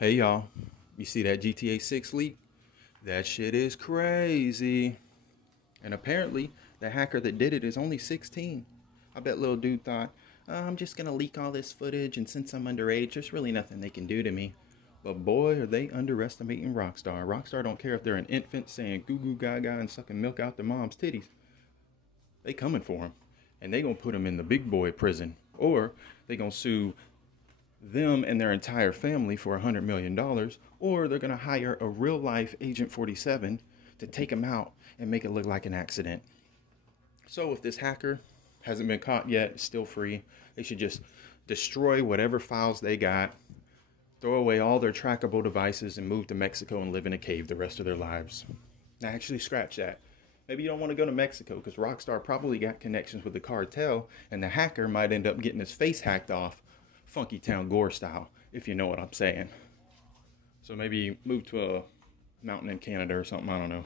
Hey y'all, you see that GTA 6 leak? That shit is crazy. And apparently, the hacker that did it is only 16. I bet little dude thought, I'm just gonna leak all this footage, and since I'm underage, there's really nothing they can do to me. But boy, are they underestimating Rockstar. Rockstar don't care if they're an infant saying goo goo gaga and sucking milk out their mom's titties. They coming for him. And they gonna put him in the big boy prison. Or they gonna sue them and their entire family for $100 million, or they're going to hire a real life Agent 47 to take him out and make it look like an accident. So if this hacker hasn't been caught yet, still free, they should just destroy whatever files they got, throw away all their trackable devices, and move to Mexico and live in a cave the rest of their lives. Now actually scratch that. Maybe you don't want to go to Mexico because Rockstar probably got connections with the cartel, and the hacker might end up getting his face hacked off Funky Town Gore style, if you know what I'm saying. So maybe move to a mountain in Canada or something, I don't know.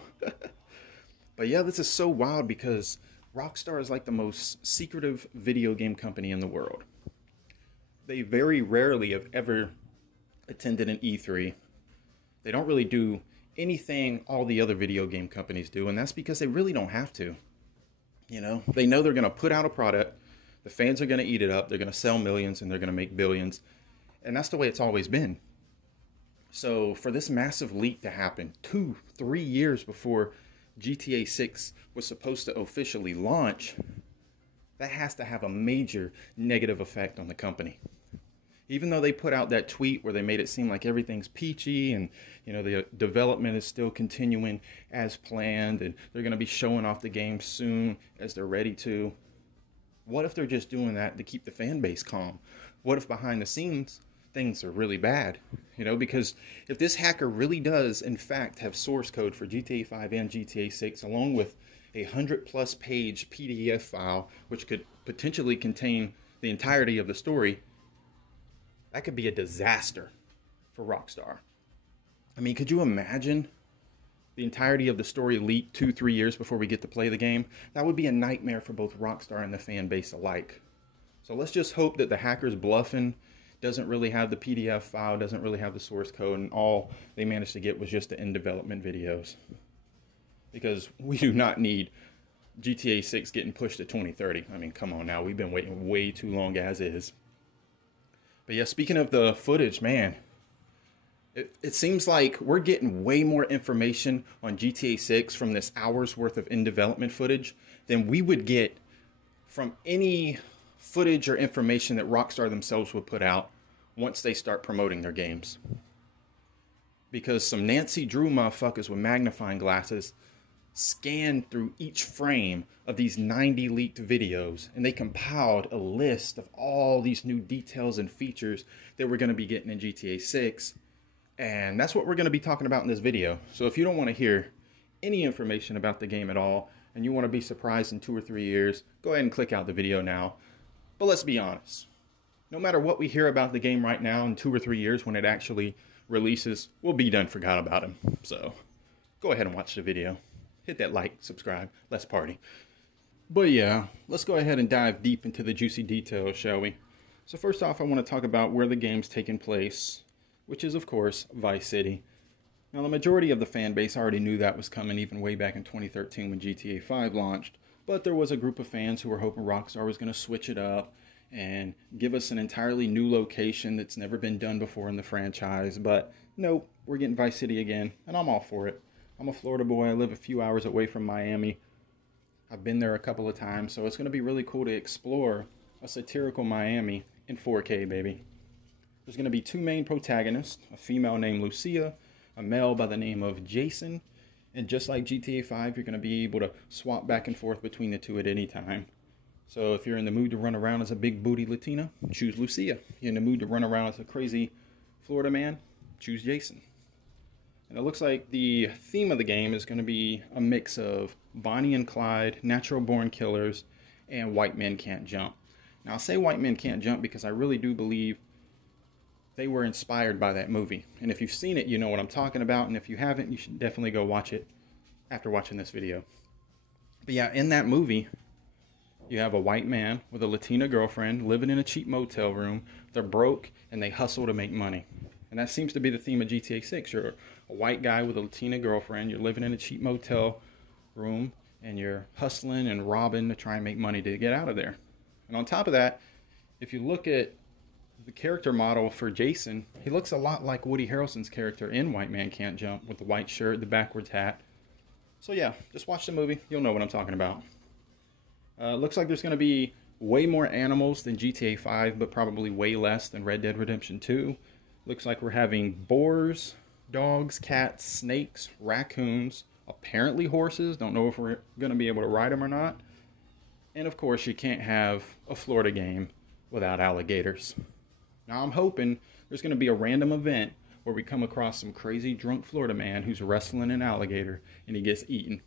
But yeah, this is so wild because Rockstar is like the most secretive video game company in the world. They very rarely have ever attended an E3. They don't really do anything all the other video game companies do, and that's because they really don't have to. You know, they know they're going to put out a product. The fans are going to eat it up. They're going to sell millions and they're going to make billions. And that's the way it's always been. So for this massive leak to happen 2-3 years before GTA 6 was supposed to officially launch, that has to have a major negative effect on the company. Even though they put out that tweet where they made it seem like everything's peachy and, you know, the development is still continuing as planned and they're going to be showing off the game soon as they're ready to. What if they're just doing that to keep the fan base calm? What if behind the scenes things are really bad? You know, because if this hacker really does, in fact, have source code for GTA 5 and GTA 6, along with a 100+ page PDF file, which could potentially contain the entirety of the story, that could be a disaster for Rockstar. I mean, could you imagine the entirety of the story leaked 2-3 years before we get to play the game? That would be a nightmare for both Rockstar and the fan base alike. So let's just hope that the hacker's bluffing, doesn't really have the PDF file, doesn't really have the source code, and all they managed to get was just the in-development videos. Because we do not need GTA 6 getting pushed to 2030. I mean, come on now, we've been waiting way too long as is. But yeah, speaking of the footage, man, it seems like we're getting way more information on GTA 6 from this hour's worth of in-development footage than we would get from any footage or information that Rockstar themselves would put out once they start promoting their games. Because some Nancy Drew motherfuckers with magnifying glasses scanned through each frame of these 90 leaked videos, and they compiled a list of all these new details and features that we're going to be getting in GTA 6. And that's what we're going to be talking about in this video. So if you don't want to hear any information about the game at all, and you want to be surprised in 2 or 3 years, go ahead and click out the video now. But let's be honest. No matter what we hear about the game right now, in 2 or 3 years when it actually releases, we'll be done forgot about him. So go ahead and watch the video. Hit that like, subscribe, let's party. But yeah, let's go ahead and dive deep into the juicy details, shall we? So first off, I want to talk about where the game's taking place, which is, of course, Vice City. Now, the majority of the fan base already knew that was coming even way back in 2013 when GTA 5 launched, but there was a group of fans who were hoping Rockstar was going to switch it up and give us an entirely new location that's never been done before in the franchise. But nope, we're getting Vice City again, and I'm all for it. I'm a Florida boy. I live a few hours away from Miami. I've been there a couple of times, so it's going to be really cool to explore a satirical Miami in 4K, baby. There's going to be 2 main protagonists, a female named Lucia, a male by the name of Jason, and just like GTA 5, you're going to be able to swap back and forth between the two at any time. So if you're in the mood to run around as a big booty Latina, choose Lucia. If you're in the mood to run around as a crazy Florida man, choose Jason. And it looks like the theme of the game is going to be a mix of Bonnie and Clyde, natural born killers, and white men can't jump. Now, I'll say white men can't jump because I really do believe they were inspired by that movie. And if you've seen it, you know what I'm talking about. And if you haven't, you should definitely go watch it after watching this video. But yeah, in that movie, you have a white man with a Latina girlfriend living in a cheap motel room. They're broke and they hustle to make money. And that seems to be the theme of GTA 6. You're a white guy with a Latina girlfriend. You're living in a cheap motel room. And you're hustling and robbing to try and make money to get out of there. And on top of that, if you look at the character model for Jason, he looks a lot like Woody Harrelson's character in White Man Can't Jump, with the white shirt, the backwards hat. So yeah, just watch the movie. You'll know what I'm talking about. Looks like there's going to be way more animals than GTA 5, but probably way less than Red Dead Redemption 2. Looks like we're having boars, dogs, cats, snakes, raccoons, apparently horses. Don't know if we're going to be able to ride them or not. And of course, you can't have a Florida game without alligators. Now I'm hoping there's going to be a random event where we come across some crazy drunk Florida man who's wrestling an alligator and he gets eaten.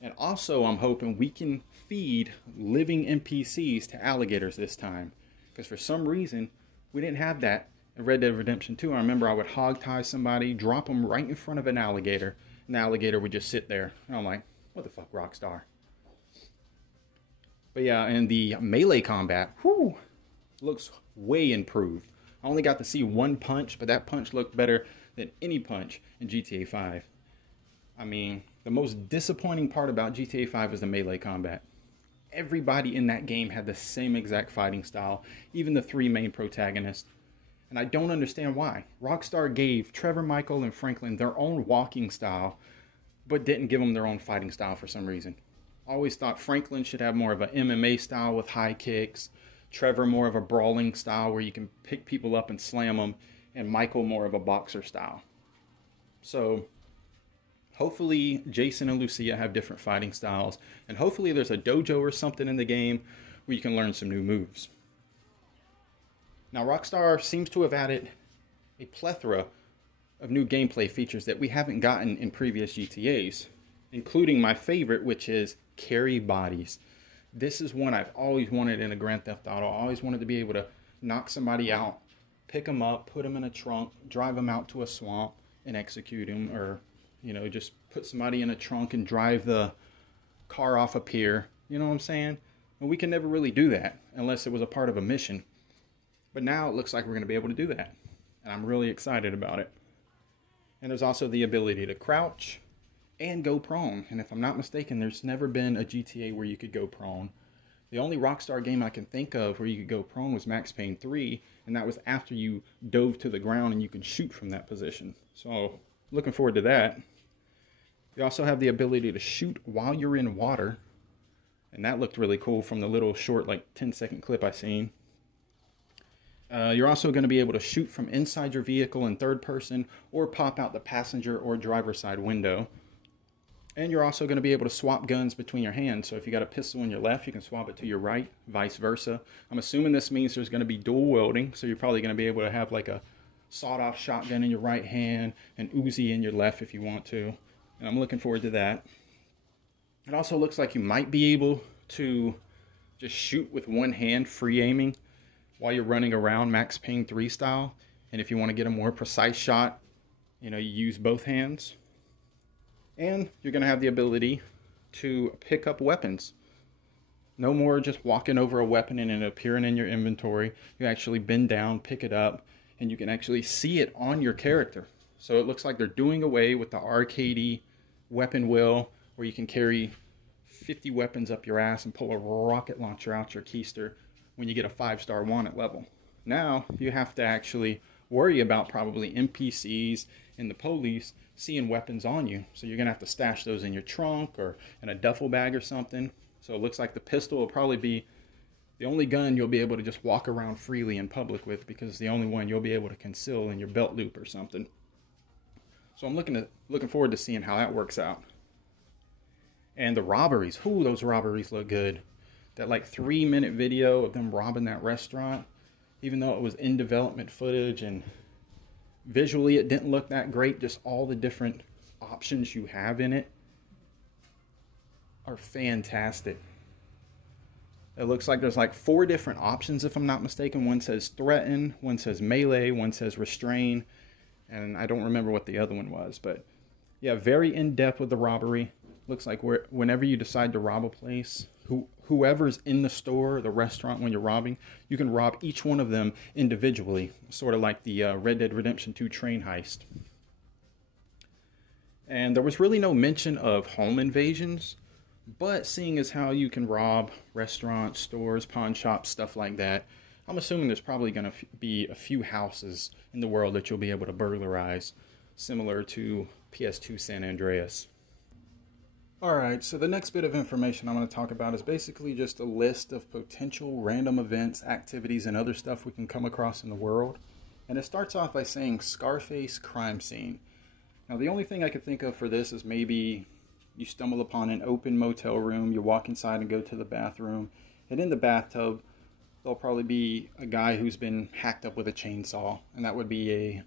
And also I'm hoping we can feed living NPCs to alligators this time. Because for some reason, we didn't have that in Red Dead Redemption 2. I remember I would hog tie somebody, drop them right in front of an alligator, and the alligator would just sit there. And I'm like, what the fuck, Rockstar? But yeah, and the melee combat, whew, looks way improved. I only got to see one punch, but that punch looked better than any punch in GTA 5. I mean, the most disappointing part about GTA 5 is the melee combat. Everybody in that game had the same exact fighting style, even the three main protagonists. And I don't understand why. Rockstar gave Trevor, Michael, and Franklin their own walking style, but didn't give them their own fighting style for some reason. I always thought Franklin should have more of an MMA style with high kicks, Trevor more of a brawling style where you can pick people up and slam them, and Michael more of a boxer style. So hopefully Jason and Lucia have different fighting styles, and hopefully there's a dojo or something in the game where you can learn some new moves. Now Rockstar seems to have added a plethora of new gameplay features that we haven't gotten in previous GTAs, including my favorite, which is carry bodies. This is one I've always wanted in a Grand Theft Auto. I always wanted to be able to knock somebody out, pick them up, put them in a trunk, drive them out to a swamp and execute them, or, you know, just put somebody in a trunk and drive the car off a pier. You know what I'm saying? And we can never really do that unless it was a part of a mission. But now it looks like we're going to be able to do that. And I'm really excited about it. And there's also the ability to crouch and go prone. And if I'm not mistaken, there's never been a GTA where you could go prone. The only Rockstar game I can think of where you could go prone was Max Payne 3. And that was after you dove to the ground and you can shoot from that position. So looking forward to that. You also have the ability to shoot while you're in water. And that looked really cool from the little short, like 10-second clip I seen. You're also going to be able to shoot from inside your vehicle in third person or pop out the passenger or driver's side window. And you're also going to be able to swap guns between your hands. So if you got a pistol in your left, you can swap it to your right, vice versa. I'm assuming this means there's going to be dual wielding. So you're probably going to be able to have like a sawed-off shotgun in your right hand and Uzi in your left if you want to. And I'm looking forward to that. It also looks like you might be able to just shoot with one hand, free aiming, while you're running around Max Payne 3 style. And if you want to get a more precise shot, you know, you use both hands. And you're going to have the ability to pick up weapons. No more just walking over a weapon and it appearing in your inventory. You actually bend down, pick it up, and you can actually see it on your character. So it looks like they're doing away with the arcadey weapon wheel where you can carry 50 weapons up your ass and pull a rocket launcher out your keister when you get a 5-star wanted level. Now you have to actually worry about probably NPCs and the police seeing weapons on you. So you're going to have to stash those in your trunk or in a duffel bag or something. So it looks like the pistol will probably be the only gun you'll be able to just walk around freely in public with, because it's the only one you'll be able to conceal in your belt loop or something. So I'm looking forward to seeing how that works out. And the robberies. Ooh, those robberies look good. That like 3-minute video of them robbing that restaurant, even though it was in development footage and visually it didn't look that great, just all the different options you have in it are fantastic. It looks like there's like 4 different options if I'm not mistaken. One says threaten, one says melee, one says restrain, and I don't remember what the other one was. But yeah, very in-depth with the robbery. Looks like whenever you decide to rob a place, whoever's in the store, the restaurant when you're robbing, you can rob each one of them individually, sort of like the Red Dead Redemption 2 train heist. And there was really no mention of home invasions, but seeing as how you can rob restaurants, stores, pawn shops, stuff like that, I'm assuming there's probably going to be a few houses in the world that you'll be able to burglarize, similar to PS2 San Andreas. Alright, so the next bit of information I'm going to talk about is basically just a list of potential random events, activities, and other stuff we can come across in the world. And it starts off by saying Scarface crime scene. Now the only thing I could think of for this is maybe you stumble upon an open motel room, you walk inside and go to the bathroom, and in the bathtub there'll probably be a guy who's been hacked up with a chainsaw, and that would be a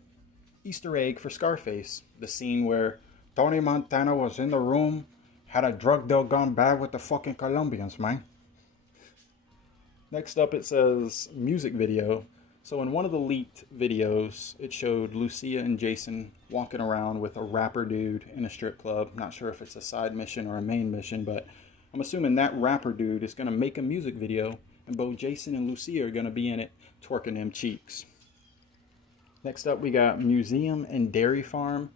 Easter egg for Scarface. The scene where Tony Montana was in the room, had a drug deal gone bad with the fucking Colombians, man. Next up it says music video. So in one of the leaked videos, it showed Lucia and Jason walking around with a rapper dude in a strip club. Not sure if it's a side mission or a main mission, but I'm assuming that rapper dude is going to make a music video, and both Jason and Lucia are going to be in it, twerking them cheeks. Next up, we got museum and dairy farm.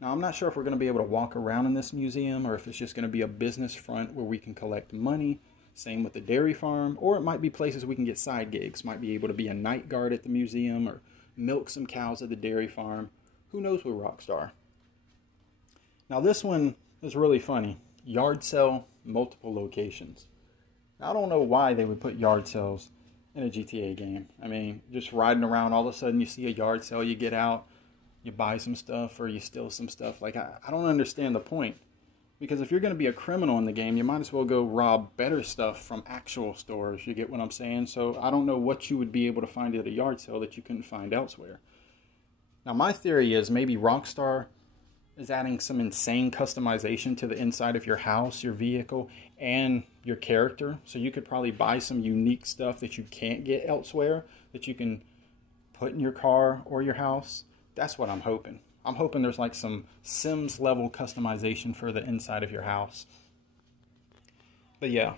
Now, I'm not sure if we're going to be able to walk around in this museum, or if it's just going to be a business front where we can collect money. Same with the dairy farm, or it might be places we can get side gigs. Might be able to be a night guard at the museum, or milk some cows at the dairy farm. Who knows with Rockstar? Now this one is really funny. Yard sale, multiple locations. Now, I don't know why they would put yard sales in a GTA game. I mean, just riding around, all of a sudden you see a yard sale, you get out, you buy some stuff, or you steal some stuff. Like, I don't understand the point. Because if you're going to be a criminal in the game, you might as well go rob better stuff from actual stores. You get what I'm saying? So I don't know what you would be able to find at a yard sale that you couldn't find elsewhere. Now my theory is maybe Rockstar is adding some insane customization to the inside of your house, your vehicle, and your character. So you could probably buy some unique stuff that you can't get elsewhere that you can put in your car or your house. That's what I'm hoping. I'm hoping there's like some Sims level customization for the inside of your house. But yeah.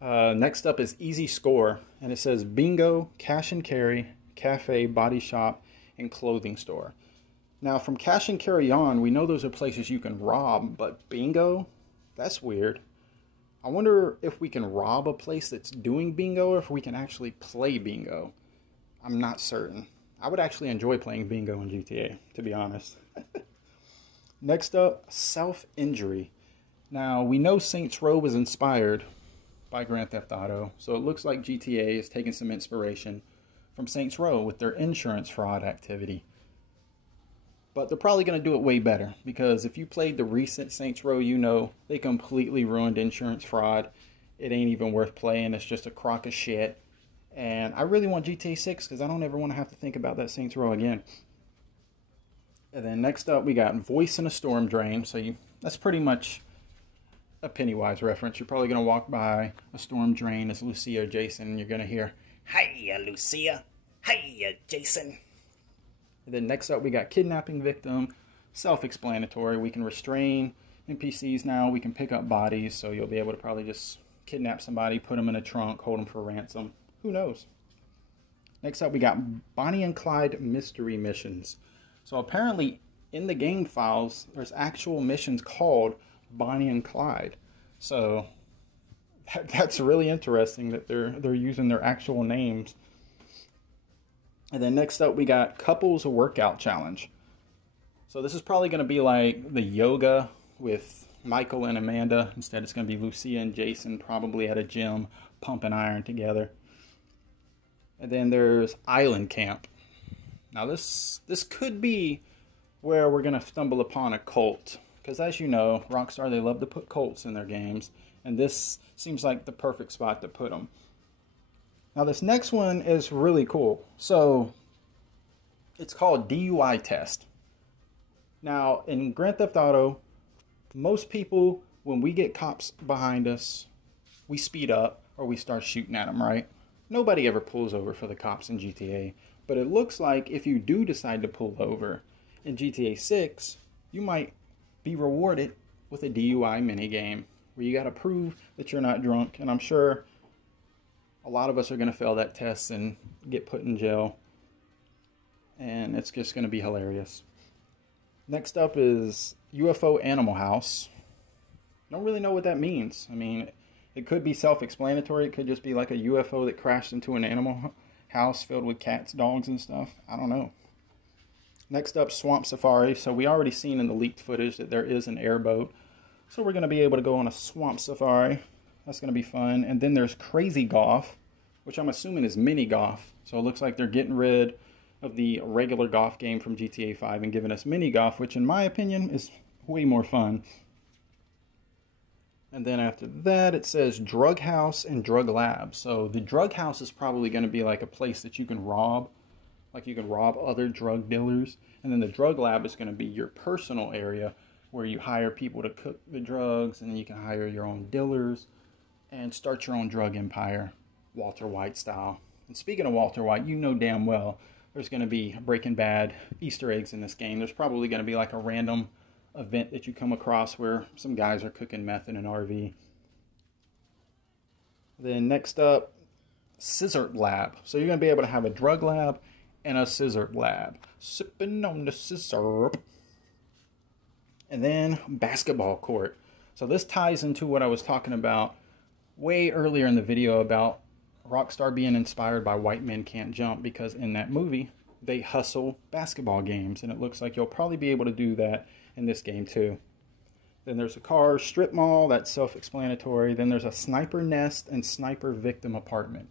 Next up is Easy Score. And it says bingo, cash and carry, cafe, body shop, and clothing store. Now from cash and carry on, we know those are places you can rob. But bingo? That's weird. I wonder if we can rob a place that's doing bingo or if we can actually play bingo. I'm not certain. I would actually enjoy playing bingo in GTA, to be honest. Next up, self-injury. Now, we know Saints Row was inspired by Grand Theft Auto, so it looks like GTA is taking some inspiration from Saints Row with their insurance fraud activity. But they're probably going to do it way better, because if you played the recent Saints Row, you know they completely ruined insurance fraud. It ain't even worth playing. It's just a crock of shit. And I really want GTA 6 because I don't ever want to have to think about that Saints Row again. And then next up, we got voice in a storm drain. So that's pretty much a Pennywise reference. You're probably going to walk by a storm drain as Lucia or Jason, and you're going to hear, "Hiya, Lucia. Hiya, Jason." And then next up, we got kidnapping victim. Self-explanatory. We can restrain NPCs now. We can pick up bodies. So you'll be able to probably just kidnap somebody, put them in a trunk, hold them for ransom. Who knows? Next up, we got Bonnie and Clyde mystery missions. So apparently, in the game files, there's actual missions called Bonnie and Clyde. So that's really interesting that they're using their actual names. And then next up, we got couples workout challenge. So this is probably going to be like the yoga with Michael and Amanda. Instead, it's going to be Lucia and Jason probably at a gym pumping iron together. And then there's Island Camp. Now this could be where we're going to stumble upon a cult. Because as you know, Rockstar, they love to put cults in their games. And this seems like the perfect spot to put them. Now this next one is really cool. So it's called Dui Test. Now in Grand Theft Auto, most people, when we get cops behind us, we speed up or we start shooting at them, right? Nobody ever pulls over for the cops in GTA, but it looks like if you do decide to pull over in GTA 6, you might be rewarded with a DUI minigame where you got to prove that you're not drunk. And I'm sure a lot of us are going to fail that test and get put in jail. And it's just going to be hilarious. Next up is Ufo Animal House. Don't really know what that means. I mean, it could be self-explanatory. It could just be like a UFO that crashed into an animal house filled with cats, dogs, and stuff. I don't know. Next up, Swamp Safari. So we already seen in the leaked footage that there is an airboat. So we're going to be able to go on a swamp safari. That's going to be fun. And then there's Crazy Golf, which I'm assuming is mini golf. So it looks like they're getting rid of the regular golf game from GTA 5 and giving us mini golf, which in my opinion is way more fun. And then after that, it says Drug House and Drug Lab. So the Drug House is probably going to be like a place that you can rob. Like you can rob other drug dealers. And then the Drug Lab is going to be your personal area where you hire people to cook the drugs. And then you can hire your own dealers and start your own drug empire, Walter White style. And speaking of Walter White, you know damn well there's going to be Breaking Bad Easter eggs in this game. There's probably going to be like a random event that you come across where some guys are cooking meth in an RV. Then next up, Scissor Lab. So you're going to be able to have a drug lab and a scissor lab. Sipping on the scissor. And then basketball court. So this ties into what I was talking about way earlier in the video about Rockstar being inspired by White Men Can't Jump, because in that movie they hustle basketball games, and it looks like you'll probably be able to do that in this game too. Then there's a car strip mall, that's self-explanatory. Then there's a sniper nest and sniper victim apartment.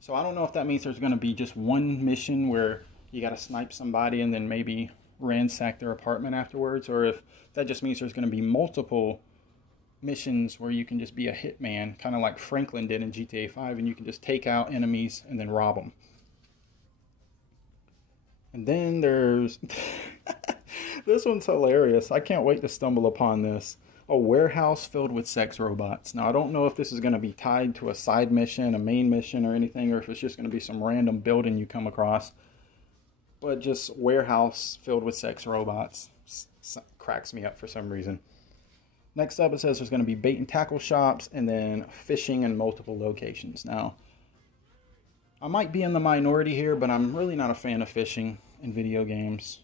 So I don't know if that means there's going to be just one mission where you got to snipe somebody and then maybe ransack their apartment afterwards, or if that just means there's going to be multiple missions where you can just be a hitman, kind of like Franklin did in GTA 5, and you can just take out enemies and then rob them. And then there's this one's hilarious. I can't wait to stumble upon this. A warehouse filled with sex robots. Now I don't know if this is going to be tied to a side mission, a main mission, or anything, or if it's just going to be some random building you come across. But just warehouse filled with sex robots cracks me up for some reason. Next up, it says there's going to be bait and tackle shops and then fishing in multiple locations. Now, I might be in the minority here, but I'm really not a fan of fishing in video games.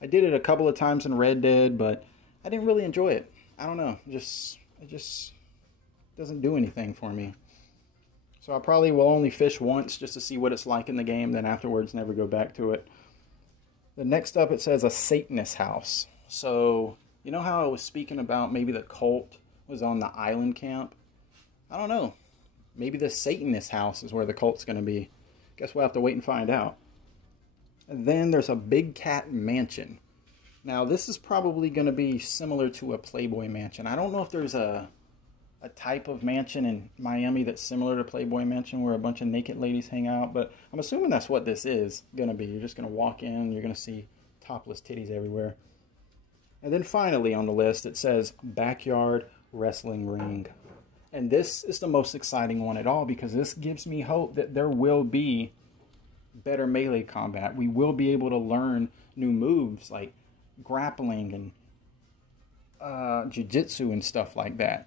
I did it a couple of times in Red Dead, but I didn't really enjoy it. I don't know. It just doesn't do anything for me. So I probably will only fish once just to see what it's like in the game, then afterwards never go back to it. The next up, it says a Satanist House. So you know how I was speaking about maybe the cult was on the island camp? I don't know. Maybe the Satanist House is where the cult's going to be. Guess we'll have to wait and find out. And then there's a Big Cat Mansion. Now this is probably going to be similar to a Playboy Mansion. I don't know if there's a type of mansion in Miami that's similar to Playboy Mansion where a bunch of naked ladies hang out, but I'm assuming that's what this is going to be. You're just going to walk in, you're going to see topless titties everywhere. And then finally on the list, it says Backyard Wrestling Ring. And this is the most exciting one at all, because this gives me hope that there will be better melee combat. We will be able to learn new moves like grappling and jiu-jitsu and stuff like that.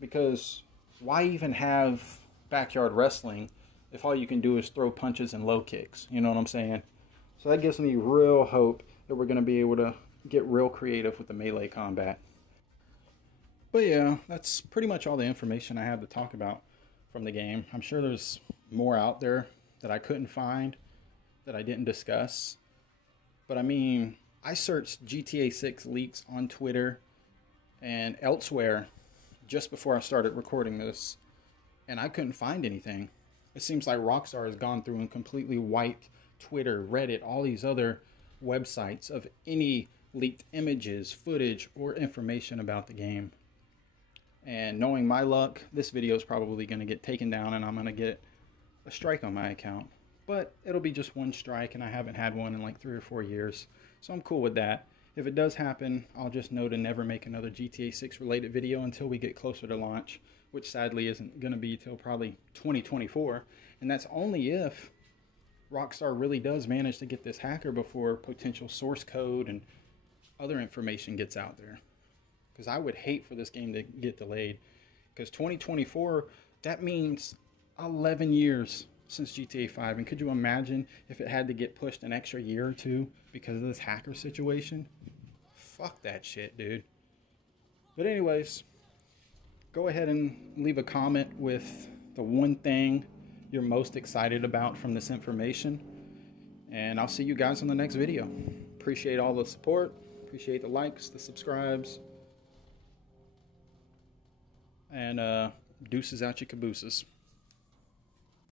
Because why even have backyard wrestling if all you can do is throw punches and low kicks? You know what I'm saying? So that gives me real hope that we're going to be able to get real creative with the melee combat. But yeah, that's pretty much all the information I have to talk about from the game. I'm sure there's more out there that I couldn't find, that I didn't discuss. But I mean, I searched GTA 6 leaks on Twitter and elsewhere just before I started recording this, and I couldn't find anything. It seems like Rockstar has gone through and completely wiped Twitter, Reddit, all these other websites of any leaked images, footage, or information about the game. And knowing my luck, this video is probably going to get taken down and I'm going to get a strike on my account. But it'll be just one strike, and I haven't had one in like 3 or 4 years. So I'm cool with that. If it does happen, I'll just know to never make another GTA 6 related video until we get closer to launch, which sadly isn't going to be till probably 2024. And that's only if Rockstar really does manage to get this hacker before potential source code and other information gets out there. Because I would hate for this game to get delayed. Because 2024, that means 11 years since GTA 5. And could you imagine if it had to get pushed an extra year or two because of this hacker situation? Fuck that shit, dude. But anyways, go ahead and leave a comment with the one thing you're most excited about from this information. And I'll see you guys on the next video. Appreciate all the support. Appreciate the likes, the subscribes. And deuces out your cabooses.